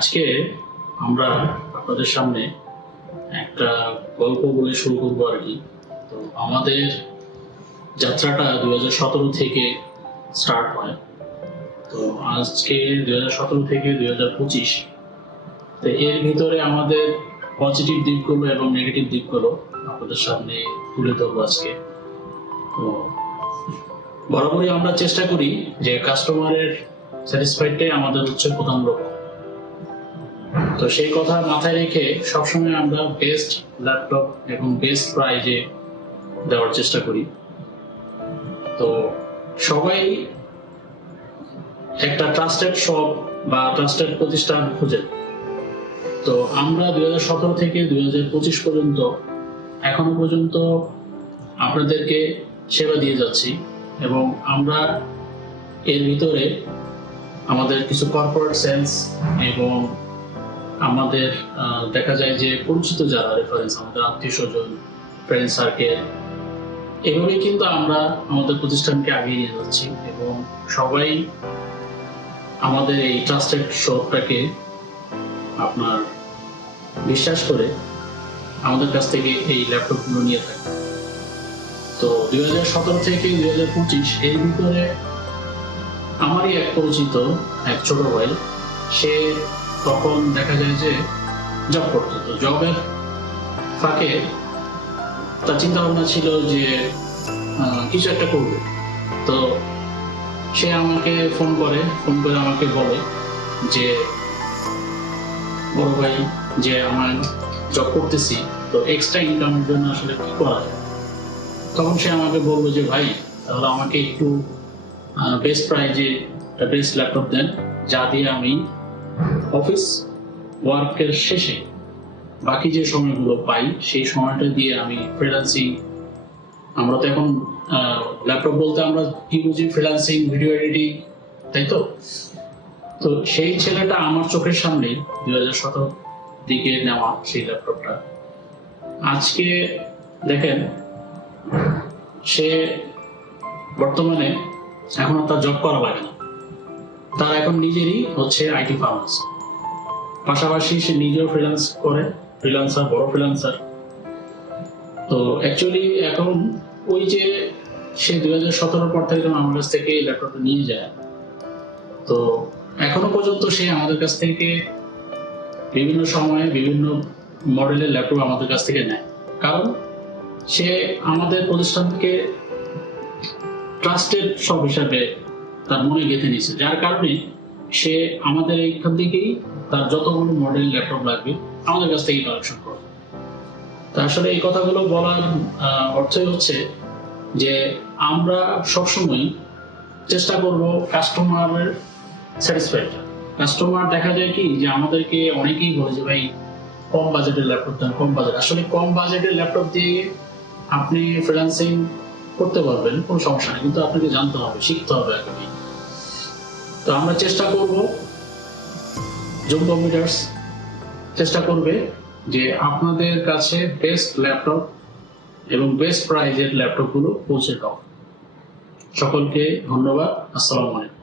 আজকে আমরা আপনাদের সামনে একটা গল্প বলে শুরু করব আর কি। তো আমাদের যাত্রাটা দু হাজার সতেরো থেকে স্টার্ট হয়। তো আজকে দু হাজার সতেরো থেকে দুই হাজার পঁচিশ, তো এর ভিতরে আমাদের পজিটিভ দিকগুলো এবং নেগেটিভ দিকগুলো আপনাদের সামনে তুলে ধরবো আজকে। তো বরাবরই আমরা চেষ্টা করি যে কাস্টমারের স্যাটিসফাইডটাই আমাদের হচ্ছে প্রধান লক্ষ্য। তো সেই কথা মাথায় রেখে সবসময় আমরা বেস্ট ল্যাপটপ এবং বেস্ট প্রাইজে দেওয়ার চেষ্টা করি। তো সবাই একটা ট্রাস্টেড শপ বা ট্রাস্টেড প্রতিষ্ঠান খুঁজে। তো আমরা দুই হাজার সতেরো থেকে দুই পর্যন্ত এখনও পর্যন্ত আপনাদেরকে সেবা দিয়ে যাচ্ছি এবং আমরা এর ভিতরে আমাদের কিছু কর্পোরেট সেন্স এবং আমাদের দেখা যায় যে পরিচিত যারা রেফারেন্স আমাদের আত্মীয় স্বজন ফ্রেন্ড সার্কেল এভাবেই কিন্তু আমরা আমাদের প্রতিষ্ঠানকে আগিয়ে নিয়ে যাচ্ছি এবং সবাই আমাদের এই ট্রাস্টেড শপটাকে আপনার বিশ্বাস করে আমাদের কাছ থেকে এই ল্যাপটপগুলো নিয়ে থাকে। তো দুই হাজার সতেরো থেকে দুই হাজার পঁচিশ, এর ভিতরে আমারই এক পরিচিত, এক ছোট ভাই, সে তখন দেখা যায় যে জব করতো। তো জবের ফাঁকে তার চিন্তা ভাবনা ছিল যে কিছু একটা করবে। তো সে আমাকে ফোন করে ফোন করে আমাকে বলে যে, বড় ভাই, যে আমার জব করতেছি, তো এক্সট্রা ইনকামের জন্য আসলে কি করা যায়? তখন সে আমাকে বলল যে, ভাই, তাহলে আমাকে একটু বেস্ট প্রাইজে বেস্ট ল্যাপটপ দেন, যা দিয়ে আমি অফিস ওয়ার্কের শেষে বাকি যে সময়গুলো পাই, সেই সময়টা দিয়ে আমি ফ্রিল্যান্সিং আমরা তো এখন ল্যাপটপ বলতে আমরা কি বুঝি? ফ্রিল্যান্সিং ভিডিও এডিটিং তাই তো? তো সেই ছেলেটা আমার চোখের সামনেই দুই হাজার সতেরো দিকে নেওয়া সেই ল্যাপটপটা আজকে দেখেন, সে বর্তমানে এখন তার জব করা লাগে না। তার এখন নিজেরই হচ্ছে আইটি ফার্ম আছে পাশাপাশি সে নিজেও ফ্রিল্যান্স করে ফ্রিল্যান্সার বড় ফ্রিল্যান্সার তো অ্যাকচুয়ালি এখন ওই যে সে দুই হাজার সতেরোর পর থেকে যখন আমার কাছ থেকে ল্যাপটপটা নিয়ে যায়, তো এখনও পর্যন্ত সে আমাদের কাছ থেকে বিভিন্ন সময়ে বিভিন্ন মডেলের ল্যাপটপ আমাদের কাছ থেকে নেয়। কারণ সে আমাদের প্রতিষ্ঠানকে ট্রাস্টেড সব হিসাবে তার মনে গেঁথে নিয়েছে। যার কারণে সে আমাদের এইখান থেকেই তার যতগুলো মডেল ল্যাপটপ লাগবে, আমাদের কাছ থেকেই কালেকশন করে। তা আসলে এই কথাগুলো বলার অর্থই হচ্ছে যে আমরা সবসময় চেষ্টা করব কাস্টমারের স্যাটিসফাইড কাস্টমার দেখা যায় কি যে আমাদেরকে অনেকেই বলে যে, ভাই, কম বাজেটের ল্যাপটপ দেন, কম বাজেট আসলে কম বাজেটের ল্যাপটপ দিয়ে আপনি ফ্রিল্যান্সিং করতে পারবেন, কোনো সমস্যা নেই। কিন্তু আপনাকে জানতে হবে, শিখতে হবে আগে। তো আমরা চেষ্টা করব জুম কম্পিউটার্স চেষ্টা করবে যে আপনাদের কাছে বেস্ট ল্যাপটপ এবং বেস্ট প্রাইজের ল্যাপটপগুলো পৌঁছে দাও। সকলকে ধন্যবাদ। আসসালামু আলাইকুম।